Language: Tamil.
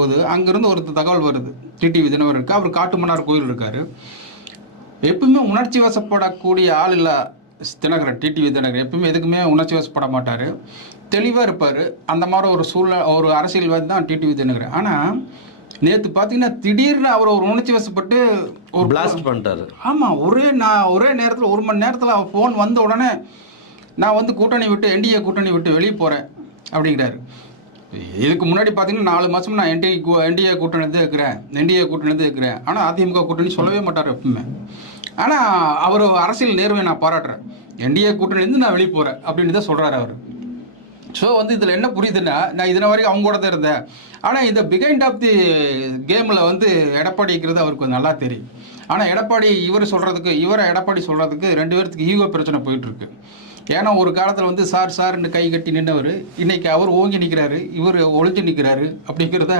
போது அங்கேருந்து ஒரு தகவல் வருது. டிடிவி தினகரனுக்கு அவர் காட்டுமன்னார் கோயில் இருக்கார். எப்பவுமே உணர்ச்சி வசப்படக்கூடிய ஆள் இல்லை தினகரன். டிடிவி தினகரன் எப்பவுமே எதுக்குமே உணர்ச்சி வசப்பட மாட்டார், தெளிவாக இருப்பார். அந்த மாதிரி ஒரு ஒரு அரசியல்வாதி தான் டிடிவி தினகரன். ஆனால் நேற்று பார்த்தீங்கன்னா திடீர்னு அவர் ஒரு உணர்ச்சி வசப்பட்டு ஒரு பிளாஸ்ட் பண்ணிட்டாரு. ஆமாம், ஒரே நேரத்தில் 1 மணி நேரத்தில் அவர் ஃபோன் வந்த உடனே நான் வந்து கூட்டணி விட்டு என்டிஏ கூட்டணி விட்டு வெளியே போகிறேன் அப்படிங்கிறாரு. இதுக்கு முன்னாடி பார்த்தீங்கன்னா 4 மாதம் நான் என்டிஏ கூட்டணி தான் இருக்கிறேன். ஆனால் அதிமுக கூட்டணி சொல்லவே மாட்டார் எப்பவுமே. ஆனால் அவர் அரசியல் நேர்வை நான் பாராட்டுறேன். என்டிஏ கூட்டணிலேருந்து நான் வெளியே போகிறேன் அப்படின்னு தான் சொல்கிறாரு அவர். ஸோ வந்து இதில் என்ன புரியுதுன்னா, நான் இதனை வரைக்கும் அவங்க கூட தான் இருந்தேன். ஆனால் இந்த பிகைண்ட் ஆஃப் தி கேமில் வந்து எடப்பாடிங்கிறது அவருக்கு நல்லா தெரியும். ஆனால் எடப்பாடி சொல்கிறதுக்கு 2 பேர்த்துக்கு ஈகோ பிரச்சனை போயிட்டுருக்கு. ஏன்னா ஒரு காலத்தில் வந்து சார்ன்னு கை கட்டி நின்றவர் இன்னைக்கு அவர் ஓங்கி நிற்கிறாரு, இவர் ஒளிஞ்சு நிற்கிறாரு அப்படிங்கிறத